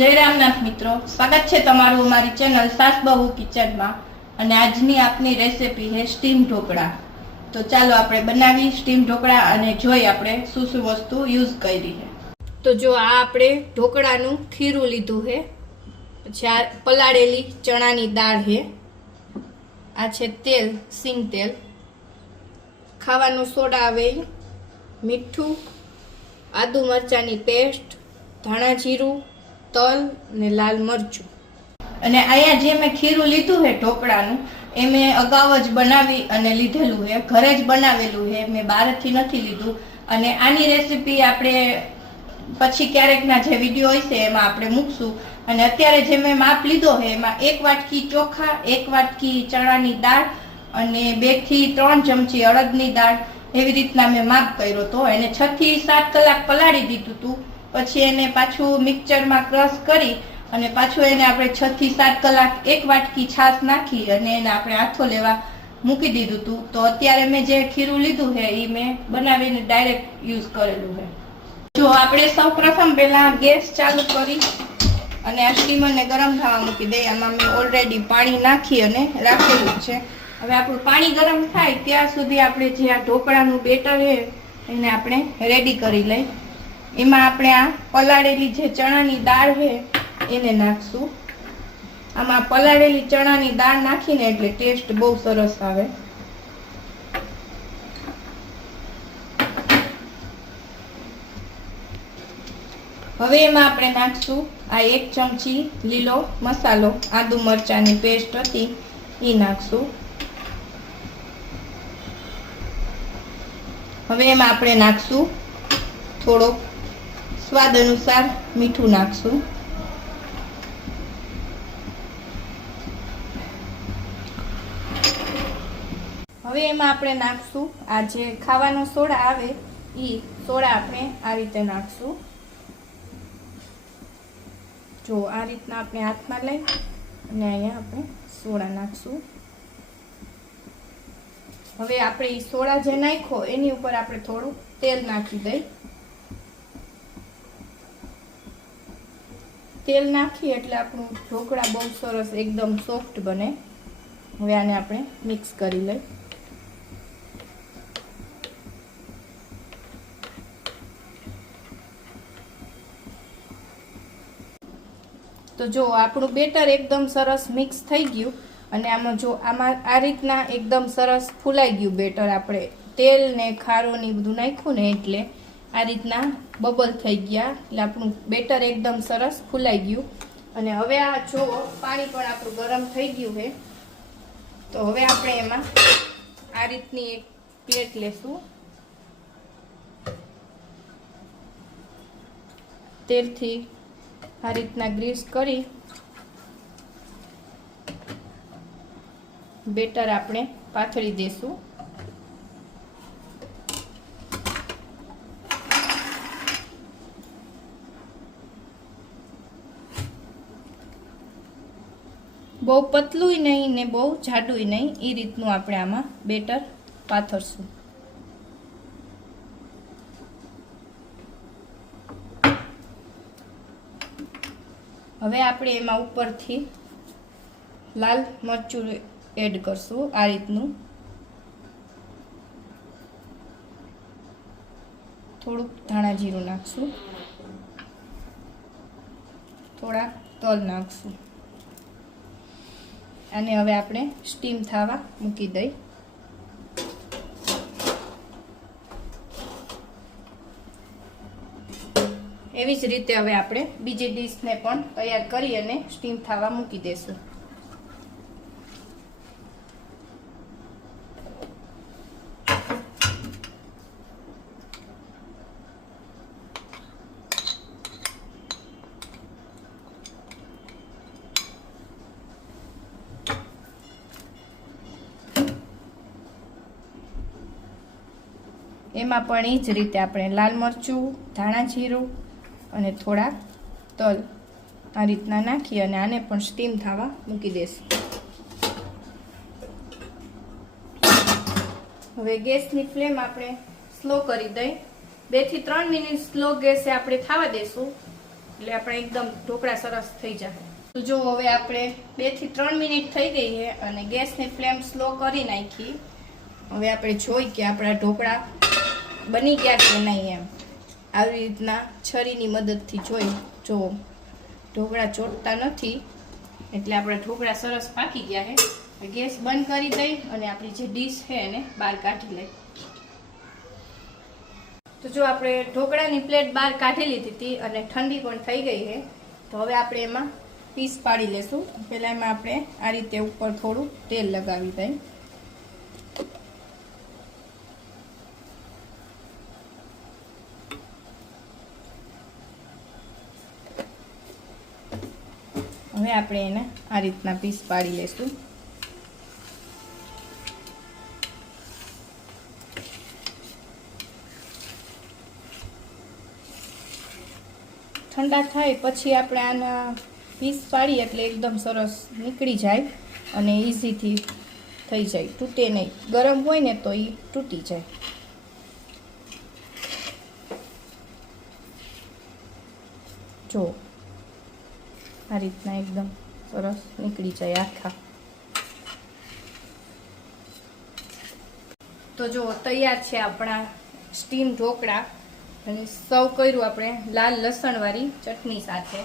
જય રામનાથ મિત્રો, સ્વાગત છે તમારું અમારી ચેનલ સાસ બહુ કિચનમાં। અને આજની આપની રેસીપી છે સ્ટીમ ઢોકળા। તો ચાલો આપણે બનાવી સ્ટીમ ઢોકળા અને જોઈ આપણે શું શું વસ્તુ યુઝ કરી છે। તો જો આ આપણે ઢોકળાનું ખીરું લીધું છે, પછી આ પલાળેલી ચણાની દાળ છે, આ છે તેલ, સિંગ તેલ, ખાવાનો સોડા આવે, મીઠું, આદુ મરચાની પેસ્ટ, ધાણા જીરું, તલ ને લાલ મરચું। અને અહીંયા જે મેં ખીરું લીધું છે ઢોકળાનું એ મેં અગાઉ જ બનાવી અને લીધેલું છે, ઘરે જ બનાવેલું છે, મેં બહારથી નથી લીધું। અને આની રેસીપી આપણે પછી ક્યારેકના જે વિડીયો હશે એમાં આપણે મૂકશું। અને અત્યારે જે મેં માપ લીધો છે એમાં 1 વાટકી ચોખા, 1 વાટકી ચણાની દાળ અને 2 થી 3 ચમચી અડદની દાળ, એવી રીતના મેં માપ કર્યો હતો। એને 6 થી 7 કલાક પલાળી દીધું હતું, પછી એને પાછું મિક્સરમાં ક્રશ કરી અને પાછું એને આપણે 6 થી 7 કલાક 1 વાટકી છાશ નાખી અને એને આપણે આથો લેવા મૂકી દીધું હતું। તો અત્યારે મેં જે ખીરું લીધું છે એ મેં બનાવીને ડાયરેક્ટ યુઝ કરેલું છે। જો આપણે સૌપ્રથમ પહેલા ગેસ ચાલુ કરી અને આ સ્ટીમરને ગરમ થવા મૂકી દઈએ। આમાં મેં ઓલરેડી પાણી નાખી અને રાખેલું છે। હવે આપણું પાણી ગરમ થાય ત્યાં સુધી આપણે જે આ ઢોકળાનું બેટર છે એને આપણે રેડી કરી લઈ। એમાં આપણે આ પલાળેલી જે ચણાની દાળ છે એને નાખશું। આમાં પલાળેલી ચણાની દાળ નાખીને એટલે ટેસ્ટ બહુ સરસ આવે। હવે એમાં આપણે નાખશું આ 1 ચમચી લીલો મસાલો, આદુ મરચાની પેસ્ટ હતી એ નાખશું। હવે એમાં આપણે નાખશું થોડોક સ્વાદ અનુસાર મીઠું નાખશું। હવે એમાં આપણે નાખશું આ જે ખાવાનો સોડા આવે એ સોડા આપણે આ રીતે નાખશું। જો આ રીતના આપણે હાથમાં લઈ અને અહીંયા આપણે સોડા નાખશું। હવે આપણે એ સોડા જે નાખ્યો એની ઉપર આપણે થોડું તેલ નાખી દઈ। તેલ નાખી એટલે આપણું ઢોકળા બહુ સરસ એકદમ સોફ્ટ બને। હવે આને આપણે મિક્સ કરી લઈ। તો જો આપણું બેટર એકદમ સરસ મિક્સ થઈ ગયું અને આમાં જો આમાં આ રીતના એકદમ સરસ ફૂલાઈ ગયું બેટર। આપણે તેલ ને ખારો ને બધું નાખ્યું ને એટલે આ રીતના બબલ થઈ ગયા, એટલે આપણું બેટર એકદમ સરસ ફૂલાઈ ગયું। અને હવે આ જો પાણી પણ આપણું ગરમ થઈ ગયું છે, તો હવે આપણે એમાં આ રીતની એક પ્લેટ લેશું, તેલથી આ રીતના ગ્રીસ કરી બેટર આપણે પાથરી દેશું। બહુ પતલું નહીં ને બહુ જાડું નહીં, એ રીતનું આપણે આમાં બેટર પાથરશું। હવે આપણે એમાં ઉપરથી લાલ મરચું એડ કરશું આ રીતનું, થોડુંક ધાણા જીરું નાખશું, થોડા તલ નાખશું। અને હવે આપણે સ્ટીમ થવા મૂકી દઈ। એવી જ રીતે હવે આપણે બીજી ડીશને પણ તૈયાર કરી અને સ્ટીમ થવા મૂકી દેશું। એમાં પણ એ જ રીતે આપણે લાલ મરચું, ધાણા જીરું અને થોડા તલ આ રીતના નાખી અને આને પણ સ્ટીમ થવા મૂકી દેશું। હવે ગેસની ફ્લેમ આપણે સ્લો કરી દઈ, 2 થી 3 મિનિટ સ્લો ગેસે આપણે થવા દેશું। એટલે આપણે એકદમ ઢોકળા સરસ થઈ જાય. તો જો હવે આપણે 2 થી 3 મિનિટ થઈ ગઈ છે અને ગેસની ફ્લેમ સ્લો કરી નાખી. હવે આપણે જોઈ કે આપણા ઢોકળા બની ગયા કે નહીં એમ. આવી રીતના છરીની મદદથી જોઈ. જો ઢોકળા ચોટતા નથી એટલે આપણા ઢોકળા સરસ પાકી ગયા છે. ગેસ બંધ કરી દઈ અને આપણી જે ડીશ છે એને બહાર કાઢી લઈ. તો જો આપણે ઢોકળાની પ્લેટ બહાર કાઢી લીધી હતી અને ઠંડી પણ થઈ ગઈ છે. તો હવે આપણે એમાં પીસ પાડી લેશું. પહેલાં એમાં આપણે આ રીતે ઉપર થોડું તેલ લગાવી દઈએ. હવે આપણે એને આ રીતના પીસ પાડી લેશું. ઠંડા થાય પછી આપણે આના પીસ પાડીએ એટલે એકદમ સરસ નીકળી જાય અને ઇઝીથી થઈ જાય, તૂટે નહીં. ગરમ હોય ને તો એ તૂટી જાય. જો આ રીતના એકદમ સરસ નીકળી જાય આખા. તો જો તૈયાર છે આપણા સ્ટીમ ઢોકળા અને સર્વ કર્યું આપણે લાલ લસણવાળી ચટણી સાથે.